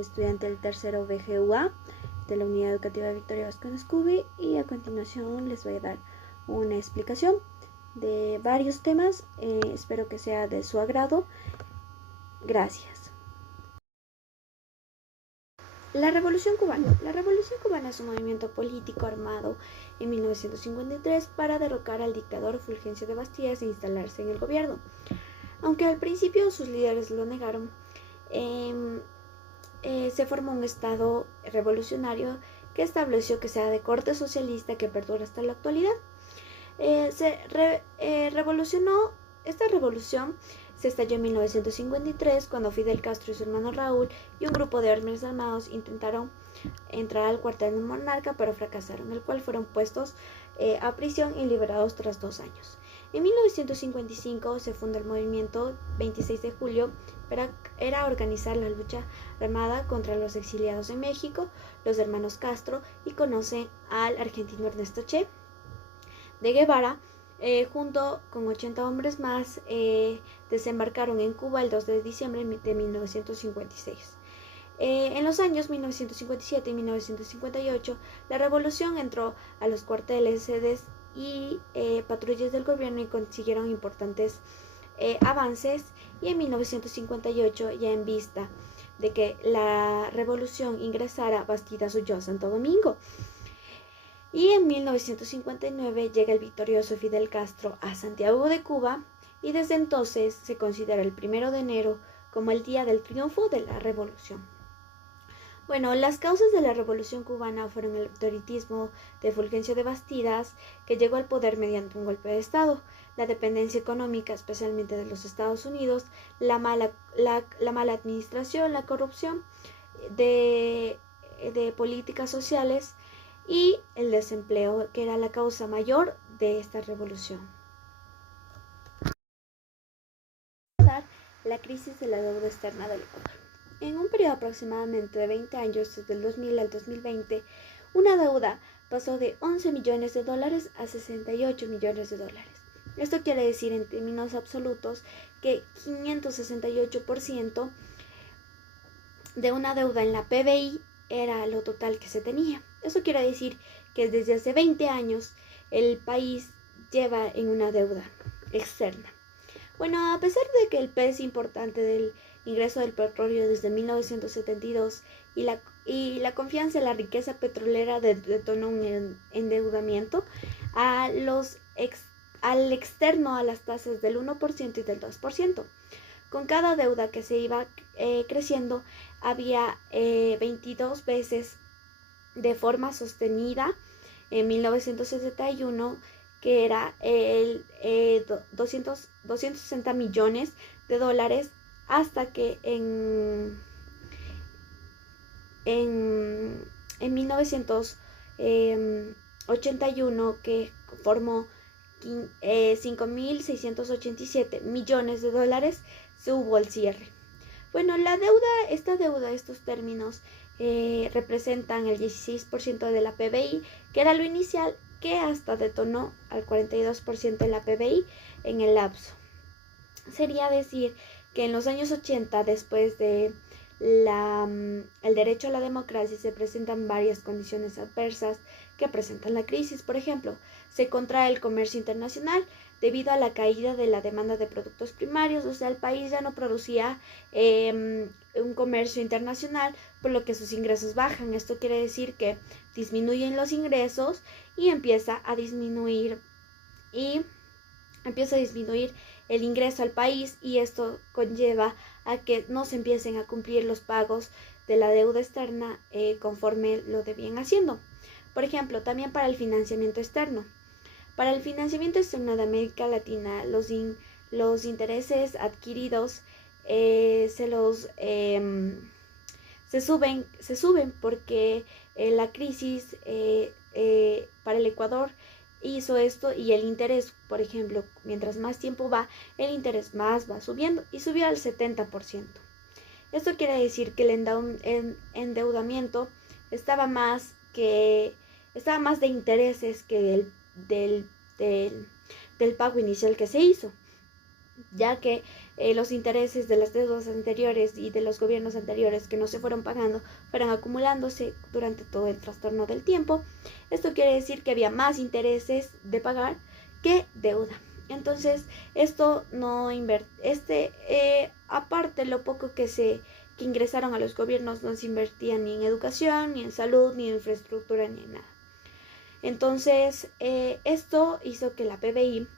estudiante del tercero BGUA de la Unidad Educativa Victoria Vázquez Cubí, y a continuación les voy a dar una explicación de varios temas. Espero que sea de su agrado. Gracias. La Revolución Cubana. La Revolución Cubana es un movimiento político armado en 1953 para derrocar al dictador Fulgencio de Bastías e instalarse en el gobierno. Aunque al principio sus líderes lo negaron, se formó un estado revolucionario que estableció que sea de corte socialista, que perdura hasta la actualidad. Esta revolución se estalló en 1953 cuando Fidel Castro y su hermano Raúl y un grupo de hombres armados intentaron entrar al cuartel del monarca, pero fracasaron, el cual fueron puestos a prisión y liberados tras 2 años. En 1955 se funda el movimiento 26 de julio, era organizar la lucha armada contra los exiliados en México, los hermanos Castro, y conoce al argentino Ernesto Che de Guevara, junto con 80 hombres más, desembarcaron en Cuba el 2 de diciembre de 1956. En los años 1957 y 1958, la revolución entró a los cuarteles, sedes y patrullas del gobierno y consiguieron importantes avances, y en 1958, ya en vista de que la revolución ingresara, Bastidas huyó a Santo Domingo. Y en 1959 llega el victorioso Fidel Castro a Santiago de Cuba, y desde entonces se considera el 1 de enero como el día del triunfo de la revolución. Bueno, las causas de la revolución cubana fueron el autoritarismo de Fulgencio de Bastidas, que llegó al poder mediante un golpe de estado, la dependencia económica, especialmente de los Estados Unidos, la mala administración, la corrupción de políticas sociales y el desempleo, que era la causa mayor de esta revolución. La crisis de la deuda externa del Ecuador. En un periodo aproximadamente de 20 años, desde el 2000 al 2020, una deuda pasó de 11 millones de dólares a 68 millones de dólares. Esto quiere decir en términos absolutos que 568% de una deuda en la PBI era lo total que se tenía. Eso quiere decir que desde hace 20 años el país lleva en una deuda externa. Bueno, a pesar de que el peso importante del ingreso del petróleo desde 1972 y la confianza en la riqueza petrolera detonó un endeudamiento al externo a las tasas del 1% y del 2%. Con cada deuda que se iba creciendo, había 22 veces de forma sostenida en 1961, que era el 260 millones de dólares, hasta que en 1981, que formó 5.687 millones de dólares, se hubo el cierre. Bueno, estos términos representan el 16% de la PBI, que era lo inicial, que hasta detonó al 42% de la PBI en el lapso. Sería decir que en los años 80, después de el derecho a la democracia, se presentan varias condiciones adversas que presentan la crisis. Por ejemplo, se contrae el comercio internacional debido a la caída de la demanda de productos primarios, o sea, el país ya no producía un comercio internacional, por lo que sus ingresos bajan. Esto quiere decir que disminuyen los ingresos y empieza a disminuir el ingreso al país, y esto conlleva a que no se empiecen a cumplir los pagos de la deuda externa conforme lo debían haciendo. Por ejemplo, también para el financiamiento externo. Para el financiamiento externo de América Latina, los intereses adquiridos se suben porque la crisis para el Ecuador hizo esto, y el interés, por ejemplo, mientras más tiempo va, el interés más va subiendo, y subió al 70%. Esto quiere decir que el endeudamiento estaba más de intereses que del pago inicial que se hizo, ya que los intereses de las deudas anteriores y de los gobiernos anteriores que no se fueron pagando fueran acumulándose durante todo el trastorno del tiempo. Esto quiere decir que había más intereses de pagar que deuda. Entonces, esto no aparte lo poco que ingresaron a los gobiernos no se invertía ni en educación, ni en salud, ni en infraestructura, ni en nada. Entonces, esto hizo que la PBI,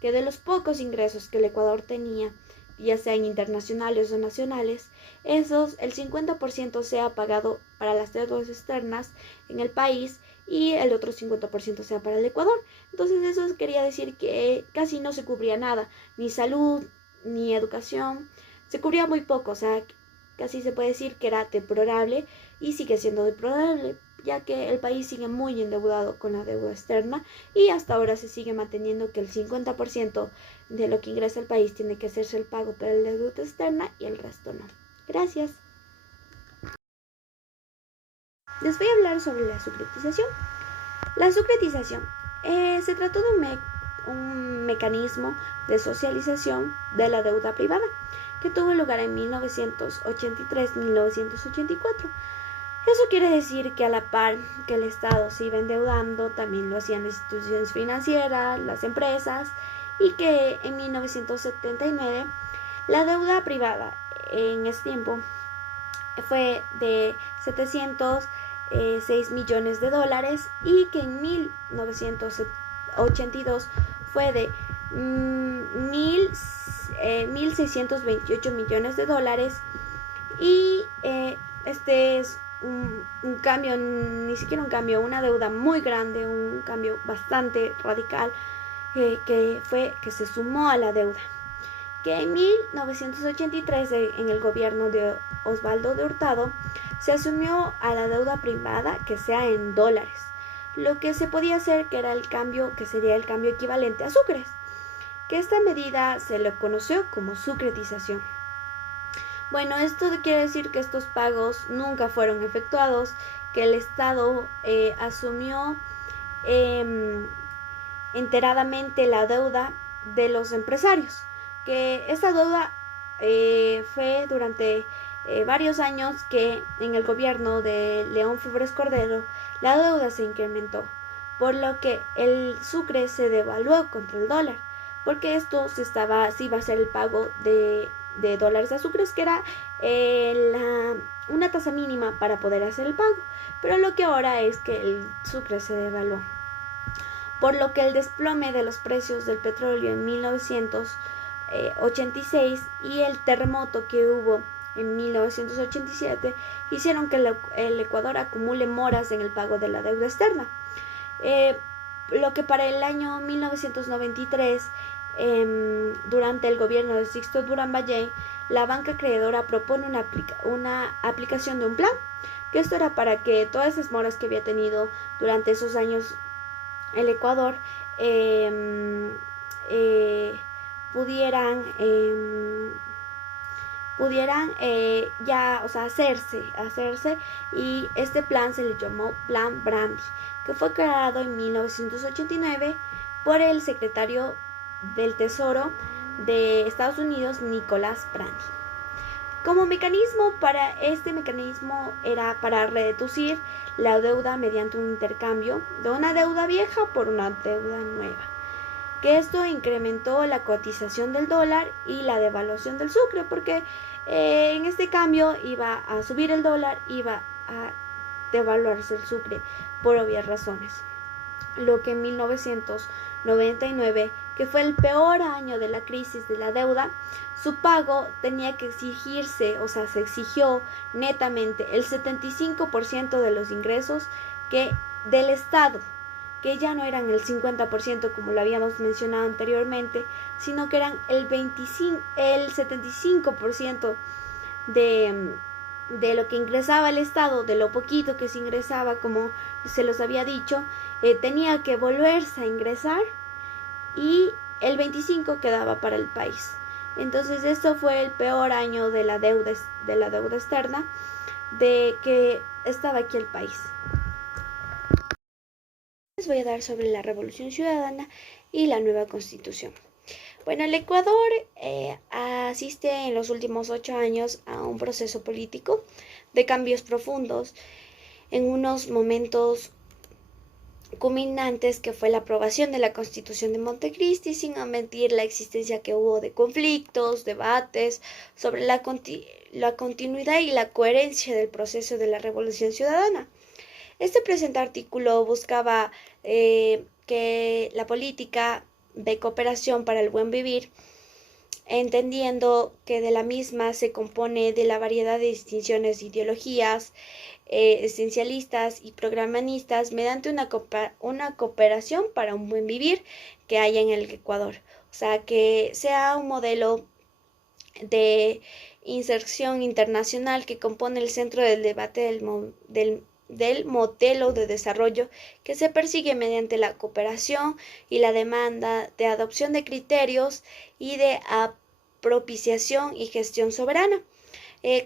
que de los pocos ingresos que el Ecuador tenía, ya sean internacionales o nacionales, el 50% sea pagado para las deudas externas en el país y el otro 50% sea para el Ecuador. Entonces eso quería decir que casi no se cubría nada, ni salud, ni educación, se cubría muy poco, o sea, casi se puede decir que era deplorable y sigue siendo deplorable, ya que el país sigue muy endeudado con la deuda externa y hasta ahora se sigue manteniendo que el 50% de lo que ingresa el país tiene que hacerse el pago para la deuda externa y el resto no. Gracias. Les voy a hablar sobre la sucretización. La sucretización se trató de un mecanismo de socialización de la deuda privada que tuvo lugar en 1983-1984. Eso quiere decir que a la par que el Estado se iba endeudando, también lo hacían las instituciones financieras, las empresas, y que en 1979 la deuda privada en ese tiempo fue de 706 millones de dólares y que en 1982 fue de 1.628 millones de dólares y este es un cambio, ni siquiera un cambio, una deuda muy grande, un cambio bastante radical que se sumó a la deuda. Que en 1983, en el gobierno de Osvaldo de Hurtado, se asumió a la deuda privada que sea en dólares, lo que se podía hacer que era el cambio, que sería el cambio equivalente a sucres, que esta medida se le conoció como sucretización. Bueno, esto quiere decir que estos pagos nunca fueron efectuados, que el Estado asumió enteradamente la deuda de los empresarios, que esta deuda fue durante varios años que en el gobierno de León Febres Cordero la deuda se incrementó, por lo que el sucre se devaluó contra el dólar, porque esto se iba a hacer el pago de dólares a sucres, que era una tasa mínima para poder hacer el pago, pero lo que ahora es que el sucre se devaluó, por lo que el desplome de los precios del petróleo en 1986 y el terremoto que hubo en 1987 hicieron que el Ecuador acumule moras en el pago de la deuda externa, lo que para el año 1993, durante el gobierno de Sixto Durán Ballén, la banca acreedora propone una aplicación de un plan, que esto era para que todas esas moras que había tenido durante esos años el Ecuador pudieran ya, o sea, hacerse, y este plan se le llamó Plan Brandy, que fue creado en 1989 por el secretario del Tesoro de Estados Unidos, Nicolás Brandy. Como mecanismo, este mecanismo era para reducir la deuda mediante un intercambio de una deuda vieja por una deuda nueva, que esto incrementó la cotización del dólar y la devaluación del sucre, porque en este cambio iba a subir el dólar, iba a devaluarse el sucre por obvias razones, lo que en 1999, que fue el peor año de la crisis de la deuda, su pago tenía que exigirse, o sea, se exigió netamente el 75% de los ingresos del Estado, que ya no eran el 50% como lo habíamos mencionado anteriormente, sino que eran el 75% de lo que ingresaba el Estado, de lo poquito que se ingresaba, como se los había dicho, tenía que volverse a ingresar y el 25% quedaba para el país. Entonces esto fue el peor año de la deuda externa de que estaba aquí el país. Les voy a dar sobre la Revolución Ciudadana y la nueva Constitución. Bueno, el Ecuador asiste en los últimos 8 años a un proceso político de cambios profundos en unos momentos culminantes que fue la aprobación de la Constitución de Montecristi, sin omitir la existencia que hubo de conflictos, debates sobre la continuidad y la coherencia del proceso de la Revolución Ciudadana. Este presente artículo buscaba que la política de cooperación para el buen vivir, entendiendo que de la misma se compone de la variedad de distinciones de ideologías, esencialistas y programanistas mediante una cooperación para un buen vivir que haya en el Ecuador. O sea, que sea un modelo de inserción internacional que compone el centro del debate del modelo de desarrollo que se persigue mediante la cooperación y la demanda de adopción de criterios y de propiciación y gestión soberana,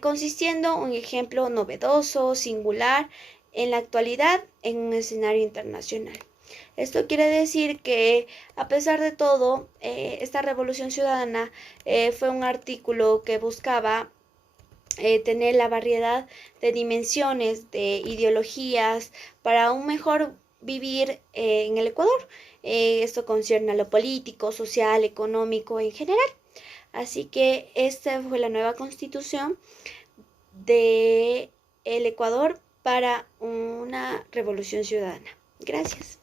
consistiendo un ejemplo novedoso, singular, en la actualidad en un escenario internacional. Esto quiere decir que, a pesar de todo, esta revolución ciudadana fue un artículo que buscaba tener la variedad de dimensiones, de ideologías, para un mejor vivir en el Ecuador. Esto concierne a lo político, social, económico en general. Así que esta fue la nueva constitución de el Ecuador para una revolución ciudadana. Gracias.